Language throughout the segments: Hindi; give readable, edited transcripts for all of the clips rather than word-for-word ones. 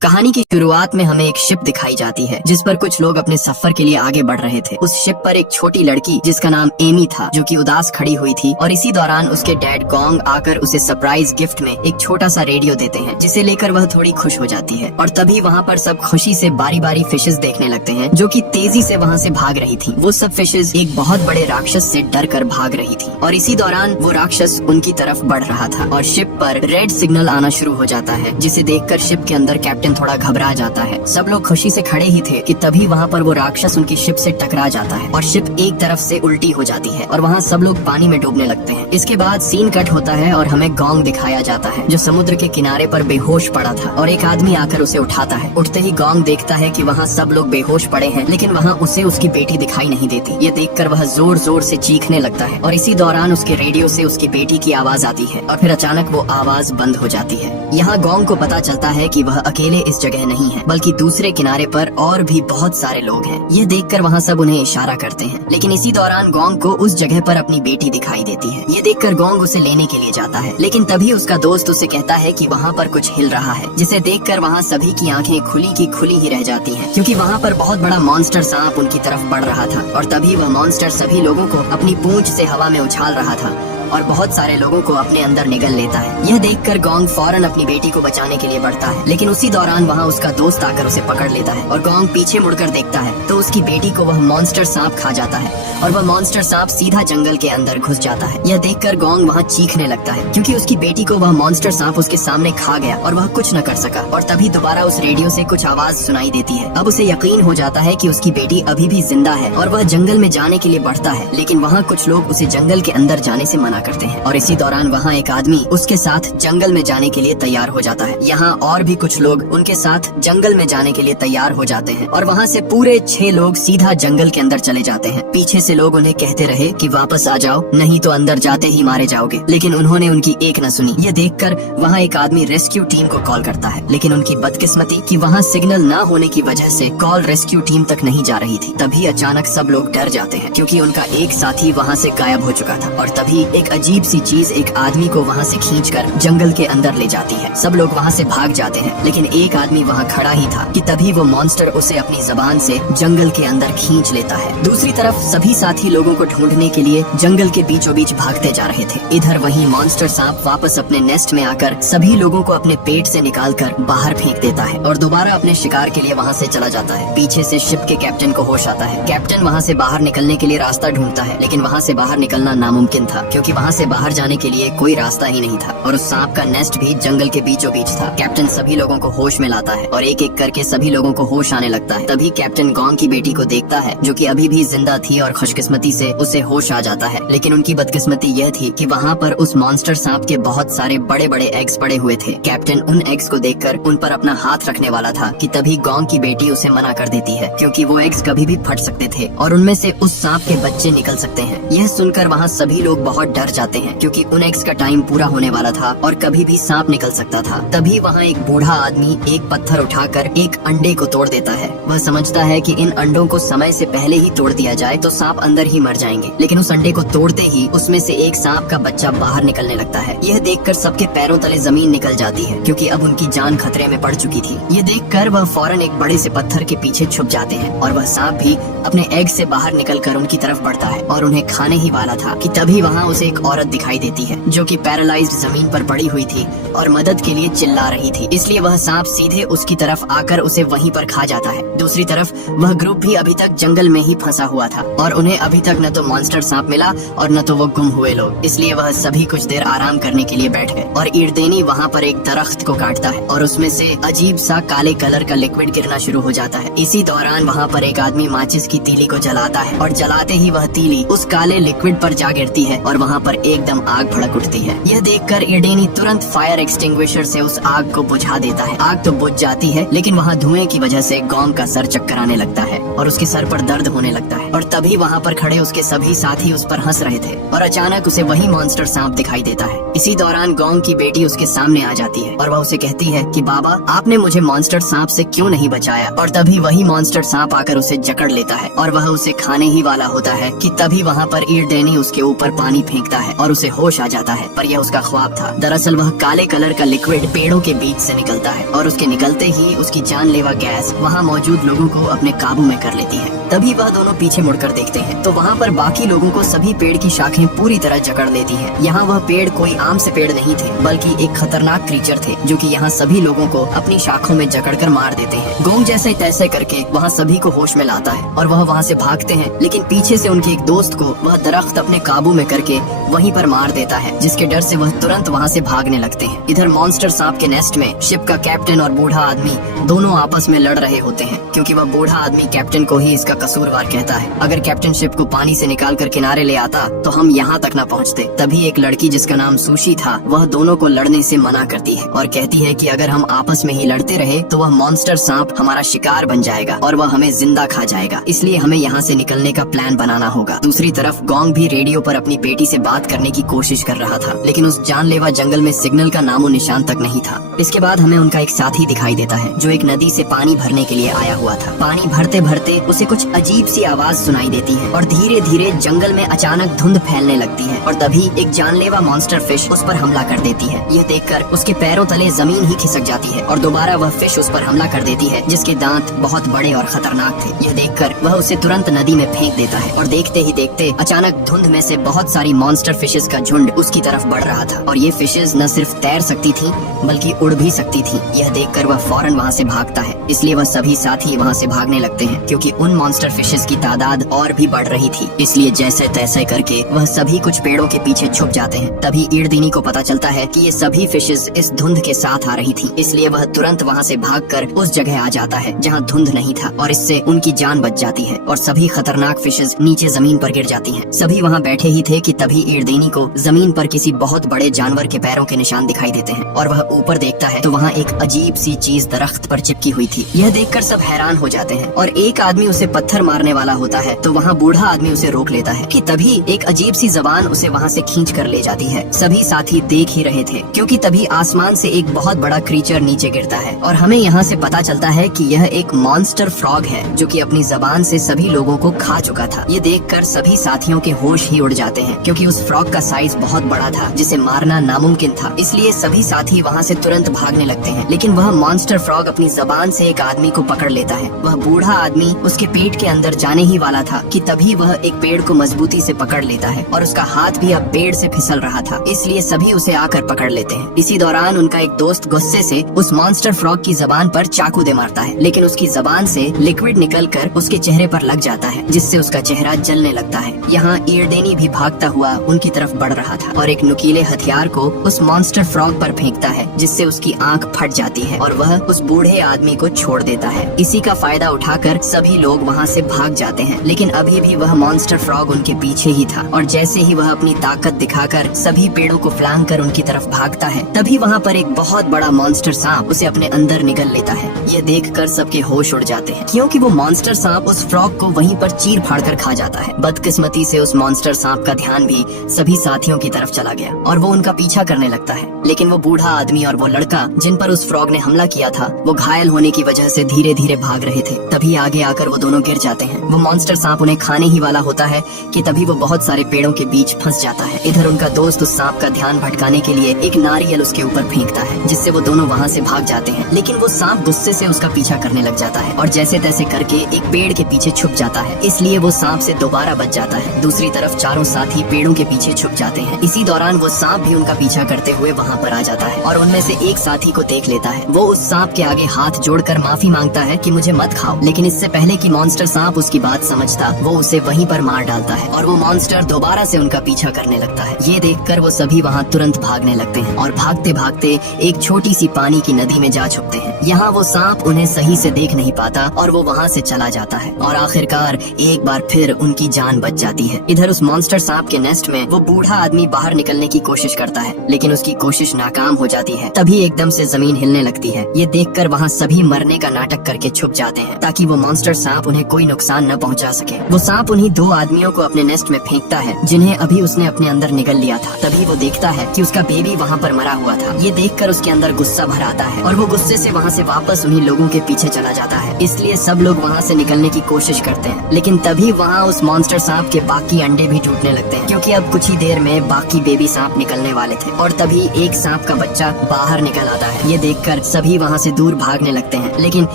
कहानी की शुरुआत में हमें एक शिप दिखाई जाती है जिस पर कुछ लोग अपने सफर के लिए आगे बढ़ रहे थे। उस शिप पर एक छोटी लड़की जिसका नाम एमी था जो कि उदास खड़ी हुई थी और इसी दौरान उसके डैड गोंग आकर उसे सरप्राइज गिफ्ट में एक छोटा सा रेडियो देते हैं जिसे लेकर वह थोड़ी खुश हो जाती है। और तभी वहाँ पर सब खुशी से बारी बारी फिशेस देखने लगते हैं जो कि तेजी से वहाँ से भाग रही थी। वो सब फिशेस एक बहुत बड़े राक्षस से डर कर भाग रही थी और इसी दौरान वो राक्षस उनकी तरफ बढ़ रहा था और शिप पर रेड सिग्नल आना शुरू हो जाता है जिसे देखकर शिप के अंदर कैप्टन थोड़ा घबरा जाता है। सब लोग खुशी से खड़े ही थे कि तभी वहाँ पर वो राक्षस उनकी शिप से टकरा जाता है और शिप एक तरफ से उल्टी हो जाती है और वहाँ सब लोग पानी में डूबने लगते हैं। इसके बाद सीन कट होता है और हमें गोंग दिखाया जाता है जो समुद्र के किनारे पर बेहोश पड़ा था और एक आदमी आकर उसे उठाता है। उठते ही गोंग देखता है कि वहाँ सब लोग बेहोश पड़े हैं लेकिन वहाँ उसे उसकी बेटी दिखाई नहीं देती। ये देखकर वह जोर जोर से चीखने लगता है और इसी दौरान उसके रेडियो से उसकी बेटी की आवाज आती है और फिर अचानक वो आवाज बंद हो जाती है। यहाँ गोंग को पता चलता है कि वह अकेले इस जगह नहीं है बल्कि दूसरे किनारे पर और भी बहुत सारे लोग हैं। ये देखकर वहाँ सब उन्हें इशारा करते हैं लेकिन इसी दौरान गोंग को उस जगह पर अपनी बेटी दिखाई देती है। ये देखकर गोंग उसे लेने के लिए जाता है लेकिन तभी उसका दोस्त उसे कहता है कि वहाँ पर कुछ हिल रहा है जिसे देखकर वहाँ सभी की आंखें खुली की खुली ही रह जाती हैं क्योंकि वहाँ पर बहुत बड़ा मॉन्स्टर सांप उनकी तरफ बढ़ रहा था और तभी वह मॉन्स्टर सभी लोगों को अपनी पूंछ से हवा में उछाल रहा था और बहुत सारे लोगों को अपने अंदर निगल लेता है। यह देखकर गोंग फौरन अपनी बेटी को बचाने के लिए बढ़ता है लेकिन उसी दौरान वहाँ उसका दोस्त आकर उसे पकड़ लेता है और गोंग पीछे मुड़कर देखता है तो उसकी बेटी को वह मॉन्स्टर सांप खा जाता है और वह मॉन्स्टर सांप सीधा जंगल के अंदर घुस जाता है। यह देखकर गोंग वहाँ चीखने लगता है क्योंकि उसकी बेटी को वह मॉन्स्टर सांप उसके सामने खा गया और वह कुछ न कर सका। और तभी दोबारा उस रेडियो से कुछ आवाज सुनाई देती है। अब उसे यकीन हो जाता है कि उसकी बेटी अभी भी जिंदा है और वह जंगल में जाने के लिए बढ़ता है लेकिन वहाँ कुछ लोग उसे जंगल के अंदर जाने से मना करते हैं और इसी दौरान वहाँ एक आदमी उसके साथ जंगल में जाने के लिए तैयार हो जाता है। यहाँ और भी कुछ लोग उनके साथ जंगल में जाने के लिए तैयार हो जाते हैं और वहाँ से पूरे 6 लोग सीधा जंगल के अंदर चले जाते हैं। पीछे से लोग उन्हें कहते रहे कि वापस आ जाओ नहीं तो अंदर जाते ही मारे जाओगे लेकिन उन्होंने उनकी एक न सुनी। ये देखकर वहाँ एक आदमी रेस्क्यू टीम को कॉल करता है लेकिन उनकी बदकिस्मती कि वहाँ सिग्नल न होने की वजह से कॉल रेस्क्यू टीम तक नहीं जा रही थी। तभी अचानक सब लोग डर जाते हैं क्योंकि उनका एक साथी वहाँ से गायब हो चुका था और तभी एक अजीब सी चीज एक आदमी को वहाँ से खींचकर जंगल के अंदर ले जाती है। सब लोग वहाँ से भाग जाते हैं लेकिन एक आदमी वहाँ खड़ा ही था कि तभी वो मॉन्स्टर उसे अपनी जबान से जंगल के अंदर खींच लेता है। दूसरी तरफ सभी साथी लोगों को ढूंढने के लिए जंगल के बीचों बीच भागते जा रहे थे। इधर वहीं मॉन्स्टर सांप वापस अपने नेस्ट में आकर सभी लोगों को अपने पेट से निकालकर बाहर फेंक देता है और दोबारा अपने शिकार के लिए वहाँ से चला जाता है। पीछे से शिप के कैप्टन को होश आता है। कैप्टन वहाँ से बाहर निकलने के लिए रास्ता ढूंढता है लेकिन वहाँ से बाहर निकलना नामुमकिन था क्योंकि वहाँ से बाहर जाने के लिए कोई रास्ता ही नहीं था और उस सांप का नेस्ट भी जंगल के बीचों बीच था। कैप्टन सभी लोगों को होश में लाता है और एक एक करके सभी लोगों को होश आने लगता है। तभी कैप्टन गोंग की बेटी को देखता है जो कि अभी भी जिंदा थी और खुशकिस्मती से उसे होश आ जाता है लेकिन उनकी बदकिस्मती यह थी कि वहाँ पर उस मॉन्स्टर सांप के बहुत सारे बड़े बड़े एग्स पड़े हुए थे। कैप्टन उन एग्स को देखकर उन पर अपना हाथ रखने वाला था कि तभी गोंग की बेटी उसे मना कर देती है क्योंकि वो एग्स कभी भी फट सकते थे और उनमें से उस सांप के बच्चे निकल सकते हैं। यह सुनकर वहाँ सभी लोग बहुत डर जाते हैं क्योंकि उन एग्स का टाइम पूरा होने वाला था और कभी भी सांप निकल सकता था। तभी वहाँ एक बूढ़ा आदमी एक पत्थर उठाकर एक अंडे को तोड़ देता है। वह समझता है कि इन अंडों को समय से पहले ही तोड़ दिया जाए तो सांप अंदर ही मर जाएंगे लेकिन उस अंडे को तोड़ते ही उसमें से एक सांप का बच्चा बाहर निकलने लगता है। यह देखकर सबके पैरों तले जमीन निकल जाती है क्योंकि अब उनकी जान खतरे में पड़ चुकी थी। ये देखकर वह फौरन एक बड़े से पत्थर के पीछे छुप जाते हैं और वह सांप भी अपने एग से बाहर निकलकर उनकी तरफ बढ़ता है और उन्हें खाने ही वाला था कि तभी वहाँ उसे एक औरत दिखाई देती है जो कि पैरालाइज्ड जमीन पर पड़ी हुई थी और मदद के लिए चिल्ला रही थी। इसलिए वह सांप सीधे उसकी तरफ आकर उसे वहीं पर खा जाता है। दूसरी तरफ वह ग्रुप भी अभी तक जंगल में ही फंसा हुआ था और उन्हें अभी तक न तो मॉन्स्टर सांप मिला और न तो वो गुम हुए लोग। इसलिए वह सभी कुछ देर आराम करने के लिए बैठ गए और ईरदेनी वहाँ पर एक दरख्त को काटता है और उसमें से अजीब सा काले कलर का लिक्विड गिरना शुरू हो जाता है। इसी दौरान वहाँ पर एक आदमी माचिस की तीली को जलाता है और जलाते ही वह तीली उस काले लिक्विड पर जा गिरती है और वहाँ पर एकदम आग भड़क उठती है। यह देखकर ईरदेनी तुरंत फायर एक्सटिंग्विशर से उस आग को बुझा देता है। आग तो बुझ जाती है लेकिन वहाँ धुएं की वजह से गोंग का सर चक्कर आने लगता है और उसके सर पर दर्द होने लगता है और तभी वहाँ पर खड़े उसके सभी साथी उस पर हंस रहे थे और अचानक उसे वही मॉन्स्टर सांप दिखाई देता है। इसी दौरान गोंग की बेटी उसके सामने आ जाती है और वह उसे कहती है कि बाबा आपने मुझे मॉन्स्टर सांप से क्यों नहीं बचाया। और तभी वही मॉन्स्टर सांप आकर उसे जकड़ लेता है और वह उसे खाने ही वाला होता है कि तभी वहाँ पर ईरदेनी उसके ऊपर पानी फेंक देखता है और उसे होश आ जाता है, पर यह उसका ख्वाब था। दरअसल वह काले कलर का लिक्विड पेड़ों के बीच से निकलता है और उसके निकलते ही उसकी जानलेवा गैस वहाँ मौजूद लोगों को अपने काबू में कर लेती है। तभी वह दोनों पीछे मुड़कर देखते हैं तो वहाँ पर बाकी लोगों को सभी पेड़ की शाखें पूरी तरह जकड़ लेती हैं। यहाँ वह पेड़ कोई आम से पेड़ नहीं थे, बल्कि एक खतरनाक क्रीचर थे जो कि यहाँ सभी लोगों को अपनी शाखों में जकड़कर मार देते हैं। गोंग जैसे तैसे करके वहाँ सभी को होश में लाता है और वह वहाँ से भागते हैं, लेकिन पीछे से उनके एक दोस्त को वह दरख्त अपने काबू में करके वहीं पर मार देता है, जिसके डर से वह तुरंत वहाँ से भागने लगते हैं। इधर मॉन्स्टर सांप के नेस्ट में शिप का कैप्टन और बूढ़ा आदमी दोनों आपस में लड़ रहे होते हैं, क्योंकि वह बूढ़ा आदमी कैप्टन को ही इसका कसूरवार कहता है। अगर कैप्टन शिप को पानी से निकाल कर किनारे ले आता तो हम यहाँ तक न पहुँचते। तभी एक लड़की जिसका नाम सुशी था वह दोनों को लड़ने से मना करती है और कहती है कि अगर हम आपस में ही लड़ते रहे तो वह मॉन्स्टर सांप हमारा शिकार बन जाएगा और वह हमें जिंदा खा जाएगा, इसलिए हमें यहाँ से निकलने का प्लान बनाना होगा। दूसरी तरफ गोंग भी रेडियो पर अपनी बेटी से बात करने की कोशिश कर रहा था, लेकिन उस जानलेवा जंगल में सिग्नल का नामो निशान तक नहीं था। इसके बाद हमें उनका एक साथी दिखाई देता है जो एक नदी से पानी भरने के लिए आया हुआ था। पानी भरते भरते उसे कुछ अजीब सी आवाज सुनाई देती है और धीरे धीरे जंगल में अचानक धुंध फैलने लगती है और तभी एक जानलेवा मॉन्स्टर फिश उस पर हमला कर देती है। यह देखकर उसके पैरों तले जमीन ही खिसक जाती है और दोबारा वह फिश उस पर हमला कर देती है, जिसके दांत बहुत बड़े और खतरनाक थे। यह देखकर वह उसे तुरंत नदी में फेंक देता है और देखते ही देखते अचानक धुंध में से बहुत सारी मॉन्स्टर फिशेस का झुंड उसकी तरफ बढ़ रहा था और ये फिशेस न सिर्फ तैर सकती थी बल्कि उड़ भी सकती थी। यह देखकर वह फौरन वहाँ से भागता है, इसलिए वह सभी साथी वहाँ से भागने लगते हैं, क्योंकि उन मॉन्स्टर फिशेस की तादाद और भी बढ़ रही थी। इसलिए जैसे तैसे करके वह सभी कुछ पेड़ों के पीछे छुप जाते हैं। तभी ईड़दीनी को पता चलता है कि ये सभी फिशेस इस धुंध के साथ आ रही थी, इसलिए वह तुरंत वहाँ से भागकर उस जगह आ जाता है जहाँ धुंध नहीं था और इससे उनकी जान बच जाती है और सभी खतरनाक फिशेस नीचे जमीन पर गिर जाती हैं। सभी वहाँ बैठे ही थे कि तभी ईड़दीनी को जमीन पर किसी बहुत बड़े जानवर के पैरों के निशान दिखाई देते हैं और वह ऊपर देखता है तो वहाँ एक अजीब सी चीज दरख्त पर चिपकी हुई थी। यह देखकर सब हैरान हो जाते हैं और एक आदमी उसे पत्थर मारने वाला होता है तो वहाँ बूढ़ा आदमी उसे रोक लेता है कि तभी एक अजीब सी जबान उसे वहाँ से खींच कर ले जाती है। सभी साथी देख ही रहे थे क्योंकि तभी आसमान से एक बहुत बड़ा क्रीचर नीचे गिरता है और हमें यहाँ से पता चलता है कि यह एक मॉन्स्टर फ्रॉग है जो कि अपनी जबान से सभी लोगों को खा चुका था। ये देखकर सभी साथियों के होश ही उड़ जाते हैं क्योंकि उस फ्रॉग का साइज बहुत बड़ा था जिसे मारना नामुमकिन था। इसलिए सभी साथी वहाँ से तुरंत भागने लगते हैं, लेकिन वह मॉन्स्टर फ्रॉग अपनी जबान से एक आदमी को पकड़ लेता है। वह बूढ़ा आदमी उसके पेट के अंदर जाने ही वाला था कि तभी वह एक पेड़ को मजबूती से पकड़ लेता है और उसका हाथ भी अब पेड़ से फिसल रहा था, इसलिए सभी उसे आकर पकड़ लेते हैं। इसी दौरान उनका एक दोस्त गुस्से से उस मॉन्स्टर फ्रॉग की जबान पर चाकू दे मारता है, लेकिन उसकी जबान से लिक्विड निकलकर उसके चेहरे पर लग जाता है जिससे उसका चेहरा जलने लगता है। यहाँ ईड़देनी भी भागता हुआ उनकी तरफ बढ़ रहा था और एक नुकीले हथियार को उस मॉन्स्टर फ्रॉग पर फेंकता है जिससे उसकी आंख फट जाती है और वह उस बूढ़े आदमी को छोड़ देता है। इसी का फायदा उठाकर सभी लोग वहाँ से भाग जाते हैं, लेकिन अभी भी वह मॉन्स्टर फ्रॉग उनके पीछे ही था और जैसे ही वह अपनी ताकत दिखाकर सभी पेड़ों को फलांग कर उनकी तरफ भागता है तभी वहाँ पर एक बहुत बड़ा मॉन्स्टर सांप उसे अपने अंदर निगल लेता है। यह देखकर सबके होश उड़ जाते हैं क्योंकि वो मॉन्स्टर सांप उस फ्रॉग को वहीं पर चीर फाड़ कर खा जाता है। बदकिस्मती से उस मॉन्स्टर सांप का ध्यान भी सभी साथियों की तरफ चला गया और वो उनका पीछा करने लगता है, लेकिन वो बूढ़ा आदमी और वो लड़का जिन पर उस फ्रॉग ने हमला किया था वो घायल होने की वजह से धीरे धीरे भाग रहे थे। तभी आगे आकर वो दोनों गिर जाते हैं। वो मॉन्स्टर सांप उन्हें खाने ही वाला होता है कि तभी वो बहुत सारे पेड़ों के बीच फंस जाता है। इधर उनका दोस्त उस सांप का ध्यान भटकाने के लिए एक नारियल उसके ऊपर फेंकता है जिससे वो दोनों वहाँ से भाग जाते हैं, लेकिन वो सांप गुस्से से उसका पीछा करने लग जाता है और जैसे तैसे करके एक पेड़ के पीछे छुप जाता है, इसलिए वो सांप से दोबारा बच जाता है। दूसरी तरफ चारों साथी पेड़ों के पीछे छुप जाते हैं। इसी दौरान वो सांप भी उनका पीछा करते हुए वहाँ पर आ जाता है और उनमें से एक साथी को देख लेता है। वो उस सांप के आगे हाथ जोड़कर माफी मांगता है कि मुझे मत खाओ, लेकिन इससे पहले कि मॉन्स्टर सांप उसकी बात समझता वो उसे वहीं पर मार डालता है और वो मॉन्स्टर दोबारा से उनका पीछा करने लगता है। ये देखकर वो सभी वहाँ तुरंत भागने लगते हैं और भागते भागते एक छोटी सी पानी की नदी में जा छुपते हैं। यहाँ वो सांप उन्हें सही से देख नहीं पाता और वो वहाँ से चला जाता है और आखिरकार एक बार फिर उनकी जान बच जाती है। इधर उस मॉन्स्टर सांप के नेस्ट में वो बूढ़ा आदमी बाहर निकलने की कोशिश करता है, लेकिन उसकी कोशिश नाकाम हो जाती है। तभी एकदम से जमीन हिलने लगती है। ये देखकर वहाँ सभी मरने का नाटक करके छुप जाते हैं ताकि वो मॉन्स्टर सांप उन्हें कोई नुकसान न पहुँचा सके। वो सांप उन्हीं दो आदमियों को अपने नेस्ट में फेंकता है जिन्हें अभी उसने अपने अंदर निगल लिया था। तभी वो देखता है कि उसका बेबी वहाँ पर मरा हुआ था। ये देखकर उसके अंदर गुस्सा भर आता है और वो गुस्से से वहाँ से वापस उन्हीं लोगों के पीछे चला जाता है। इसलिए सब लोग वहाँ से निकलने की कोशिश करते हैं, लेकिन तभी वहाँ उस मॉन्स्टर सांप के बाकी अंडे भी टूटने लगते हैं क्योंकि अब कुछ ही देर में बाकी बेबी सांप निकलने वाले थे और तभी एक सांप का बच्चा बाहर निकल आता है। ये देखकर सभी वहाँ से दूर भागने लगते हैं, लेकिन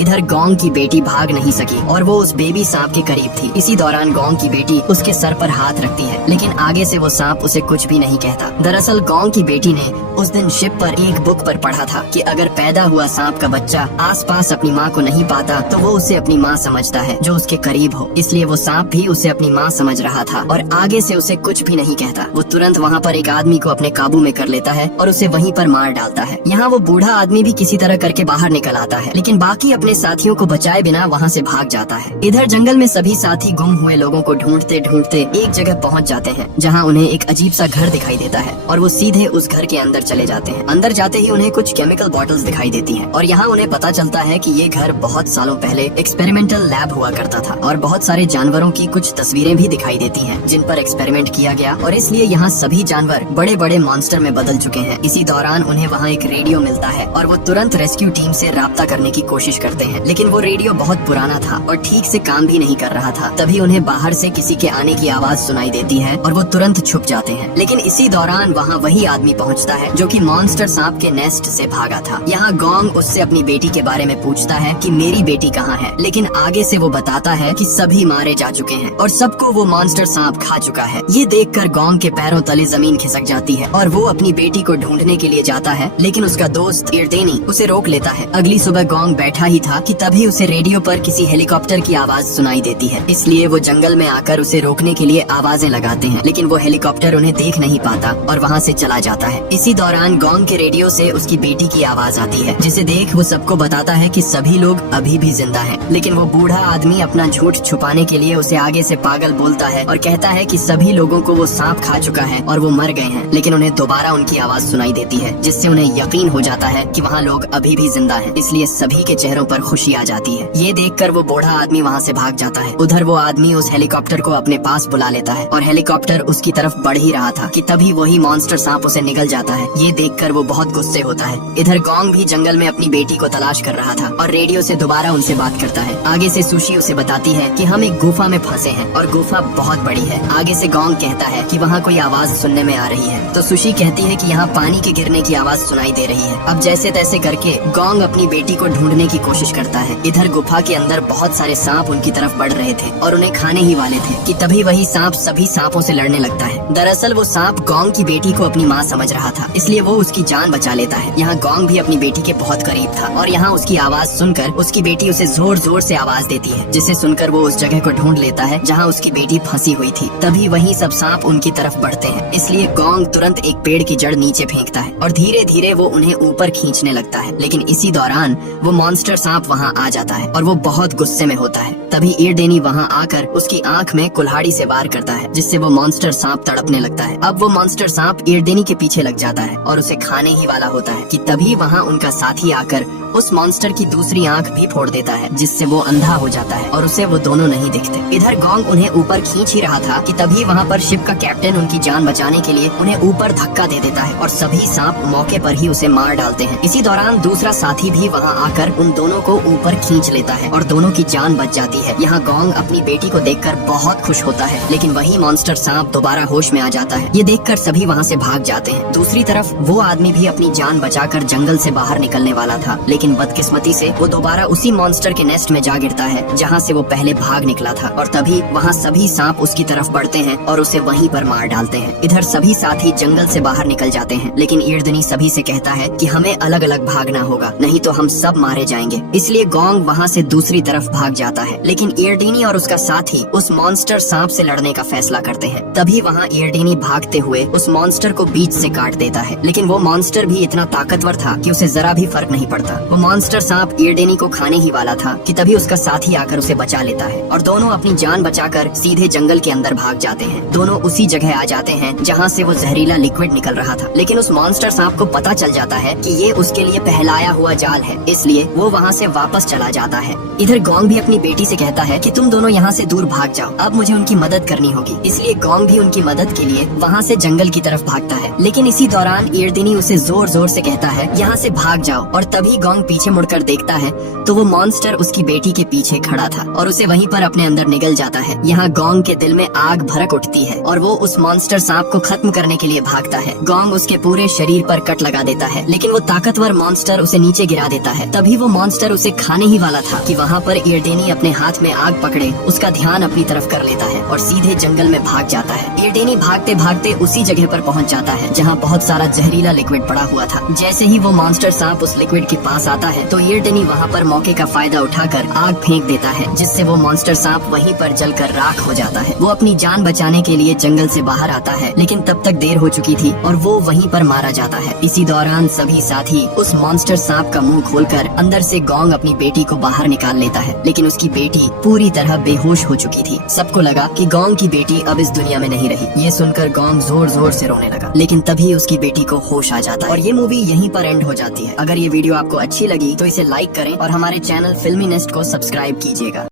इधर गोंग की बेटी भाग नहीं सकी और वो उस बेबी सांप के करीब थी। इसी दौरान गोंग की बेटी उसके सर पर हाथ रखती है, लेकिन आगे से वो सांप उसे कुछ भी नहीं कहता। दरअसल गोंग की बेटी ने उस दिन शिप पर एक बुक पर पढ़ा था कि अगर पैदा हुआ सांप का बच्चा आसपास अपनी माँ को नहीं पाता तो वो उसे अपनी माँ समझता है जो उसके करीब हो। इसलिए वो सांप भी उसे अपनी माँ समझ रहा था और आगे से उसे कुछ भी नहीं कहता। वो तुरंत वहाँ पर एक आदमी को अपने काबू में कर लेता है और उसे वहीं पर मार डालता है। यहाँ वो बूढ़ा आदमी भी किसी तरह करके बाहर निकल आता है, लेकिन बाकी अपने साथियों को बचाए बिना वहाँ से भाग जाता है। इधर जंगल में सभी साथी गुम हुए लोगों को ढूंढते ढूंढते एक जगह पहुँच जाते हैं जहाँ उन्हें एक अजीब सा घर दिखाई देता है और वो सीधे उस घर के अंदर चले जाते हैं। अंदर जाते ही उन्हें कुछ केमिकल बॉटल्स दिखाई देती हैं और यहाँ उन्हें पता चलता है कि ये घर बहुत सालों पहले एक्सपेरिमेंटल लैब हुआ करता था और बहुत सारे जानवरों की कुछ तस्वीरें भी दिखाई देती हैं जिन पर एक्सपेरिमेंट किया गया और इसलिए यहाँ सभी जानवर बड़े बड़े मॉन्स्टर में बदल चुके हैं। इसी दौरान उन्हें वहाँ एक रेडियो मिलता है और वो तुरंत रेस्क्यू टीम से राब्ता करने की कोशिश करते हैं, लेकिन वो रेडियो बहुत पुराना था और ठीक से काम भी नहीं कर रहा था। तभी उन्हें बाहर से किसी के आने की आवाज सुनाई देती है और वो तुरंत छुप जाते हैं, लेकिन इसी दौरान वहाँ वही आदमी पहुँचता है जो कि मॉन्स्टर सांप के नेस्ट से भागा था। यहाँ गोंग उससे अपनी बेटी के बारे में पूछता है कि मेरी बेटी कहाँ है, लेकिन आगे से वो बताता है कि सभी मारे जा चुके हैं और सबको वो मॉन्स्टर सांप खा चुका है। ये देखकर गोंग के पैरों तले जमीन खिसक जाती है और वो अपनी बेटी को ढूंढने के लिए जाता है, लेकिन उसका दोस्त इर्देनी उसे रोक लेता है। अगली सुबह गोंग बैठा ही था कि तभी उसे रेडियो पर किसी हेलीकॉप्टर की आवाज सुनाई देती है, इसलिए वो जंगल में आकर उसे रोकने के लिए आवाजें लगाते हैं, लेकिन वो हेलीकॉप्टर उन्हें देख नहीं पाता और वहाँ से चला जाता है। इसी दौरान गोंग के रेडियो से उसकी बेटी की आवाज आती है, जिसे देख वो सबको बताता है कि सभी लोग अभी भी जिंदा हैं। लेकिन वो बूढ़ा आदमी अपना झूठ छुपाने के लिए उसे आगे से पागल बोलता है और कहता है कि सभी लोगों को वो सांप खा चुका है और वो मर गए हैं, लेकिन उन्हें दोबारा उनकी आवाज सुनाई देती है, जिससे उन्हें यकीन हो जाता है कि वहाँ लोग अभी भी जिंदा हैं। इसलिए सभी के चेहरों पर खुशी आ जाती है। ये देखकर वो बूढ़ा आदमी वहाँ से भाग जाता है। उधर वो आदमी उस हेलीकॉप्टर को अपने पास बुला लेता है और हेलीकॉप्टर उसकी तरफ बढ़ ही रहा था कि तभी वही मॉन्स्टर सांप उसे निगल जाता है। ये देखकर वो बहुत गुस्से होता है। इधर गोंग भी जंगल में अपनी बेटी को तलाश कर रहा था और रेडियो से दोबारा उनसे बात करता है। आगे से सुशी उसे बताती है कि हम एक गुफा में फंसे हैं और गुफा बहुत बड़ी है। आगे से गोंग कहता है कि वहाँ कोई आवाज सुनने में आ रही है, तो सुशी कहती है कि यहाँ पानी के गिरने की आवाज सुनाई दे रही है। अब जैसे तैसे करके गोंग अपनी बेटी को ढूंढने की कोशिश करता है। इधर गुफा के अंदर बहुत सारे सांप उनकी तरफ बढ़ रहे थे और उन्हें खाने ही वाले थे कि तभी वही सांप सभी सांपों से लड़ने लगता है। दरअसल वो सांप गोंग की बेटी को अपनी माँ समझ रहा था, इसलिए वो उसकी जान बचा लेता है। यहाँ गोंग भी अपनी बेटी के बहुत करीब था और यहाँ उसकी आवाज सुनकर उसकी बेटी उसे जोर जोर से आवाज देती है, जिसे सुनकर वो उस जगह को ढूंढ लेता है जहाँ उसकी बेटी फंसी हुई थी। तभी वही सब सांप उनकी तरफ बढ़ते हैं, इसलिए गोंग तुरंत एक पेड़ की जड़ नीचे फेंकता है और धीरे धीरे वो उन्हें ऊपर खींचने लगता है। लेकिन इसी दौरान वो मॉन्स्टर सांप वहाँ आ जाता है और वो बहुत गुस्से में होता है। तभी इर्देनी वहाँ आकर उसकी आंख में कुल्हाड़ी से वार करता है, जिससे वो मॉन्स्टर सांप तड़पने लगता है। अब वो मॉन्स्टर सांप इर्देनी के पीछे लग जाता है और उसे खाने ही वाला होता है कि तभी वहाँ उनका साथी आकर उस मॉन्स्टर की दूसरी आंख भी फोड़ देता है, जिससे वो अंधा हो जाता है और उसे वो दोनों नहीं दिखते। इधर गोंग उन्हें ऊपर खींच ही रहा था कि तभी वहाँ पर शिप का कैप्टन उनकी जान बचाने के लिए उन्हें ऊपर धक्का दे देता है और सभी सांप मौके पर ही उसे मार डालते हैं। इसी दौरान दूसरा साथी भी वहाँ आकर उन दोनों को ऊपर खींच लेता है और दोनों की जान बच जाती है। यहाँ गोंग अपनी बेटी को देखकर बहुत खुश होता है, लेकिन वही मॉन्स्टर सांप दोबारा होश में आ जाता है। ये देखकर सभी वहाँ से भाग जाते हैं। दूसरी तरफ वो आदमी भी अपनी जान बचाकर जंगल से बाहर निकलने वाला था, लेकिन बदकिस्मती से वो दोबारा उसी मॉन्स्टर के नेस्ट में जा गिरता है जहाँ से वो पहले भाग निकला था और तभी वहाँ सभी सांप उसकी तरफ बढ़ते हैं और उसे वहीं पर मार डालते हैं। इधर सभी साथी जंगल से बाहर निकल जाते हैं, लेकिन इर्देनी सभी से कहता है कि हमें अलग अलग भागना होगा, नहीं तो हम सब मारे जाएंगे। इसलिए गोंग वहाँ से दूसरी तरफ भाग जाता है, लेकिन इर्देनी और उसका साथी उस मॉन्स्टर सांप से लड़ने का फैसला करते हैं। तभी वहाँ इर्देनी भागते हुए उस मॉन्स्टर को बीच से काट देता है, लेकिन वो मॉन्स्टर भी इतना ताकतवर था कि उसे जरा भी फर्क नहीं पड़ता। वो मॉन्स्टर सांप इर्देनी को खाने ही वाला था कि तभी उसका साथी आकर उसे बचा लेता है और दोनों अपनी जान बचाकर सीधे जंगल के अंदर भाग जाते हैं। दोनों उसी जगह आ जाते हैं जहाँ से वो जहरीला लिक्विड निकल रहा था, लेकिन उस मॉन्स्टर सांप को पता चल जाता है कि ये उसके लिए पहलाया हुआ जाल है, इसलिए वो वहाँ से वापस चला जाता है। इधर गोंग भी अपनी बेटी से कहता है कि तुम दोनों यहाँ से दूर भाग जाओ, अब मुझे उनकी मदद करनी होगी। इसलिए गोंग भी उनकी मदद के लिए वहाँ से जंगल की तरफ भागता है। लेकिन इसी दौरान एर्देनी उसे जोर जोर से कहता है यहाँ से भाग जाओ, और तभी गोंग पीछे मुड़कर देखता है तो वो मॉन्स्टर उसकी बेटी के पीछे खड़ा था और उसे वहीं पर अपने अंदर निगल जाता है। यहाँ गोंग के दिल में आग भड़क उठती है और वो उस मॉन्स्टर सांप को खत्म करने के लिए भागता है। गोंग उसके पूरे शरीर पर कट लगा देता है, लेकिन वो ताकतवर मॉन्स्टर उसे नीचे गिरा देता है। तभी वो मॉन्स्टर उसे खाने ही वाला था कि वहाँ पर एर्देनी अपने हाथ में आग पकड़े उसका ध्यान अपनी तरफ कर लेता है और सीधे जंगल में भाग जाता है। एर्देनी भागते भागते उसी जगह पर पहुँच जाता है जहाँ बहुत सारा जहरीला लिक्विड पड़ा हुआ था। जैसे ही वो मॉन्स्टर सांप उस लिक्विड के पास आता है तो एर्देनी वहाँ पर मौके का फायदा उठाकर आग फेंक देता है, जिससे वो मॉन्स्टर सांप वहीं पर जलकर राख हो जाता है। वो अपनी जान बचाने के लिए जंगल से बाहर आता है, लेकिन तब तक देर हो चुकी थी और वो वहीं पर मारा जाता है। इसी दौरान सभी साथी उस मॉन्स्टर सांप का मुंह खोलकर अंदर से गोंग अपनी बेटी को बाहर निकाल लेता है, लेकिन उसकी बेटी पूरी तरह बेहोश हो चुकी थी। सबको लगा कि गोंग की बेटी अब इस दुनिया में नहीं रही। ये सुनकर गोंग जोर जोर से रोने लगा, लेकिन तभी उसकी बेटी को होश आ जाता है और ये मूवी यहीं पर एंड हो जाती है। अगर ये वीडियो आपको अच्छी लगी तो इसे लाइक करें और हमारे चैनल फिल्मी नेस्ट को सब्सक्राइब कीजिएगा।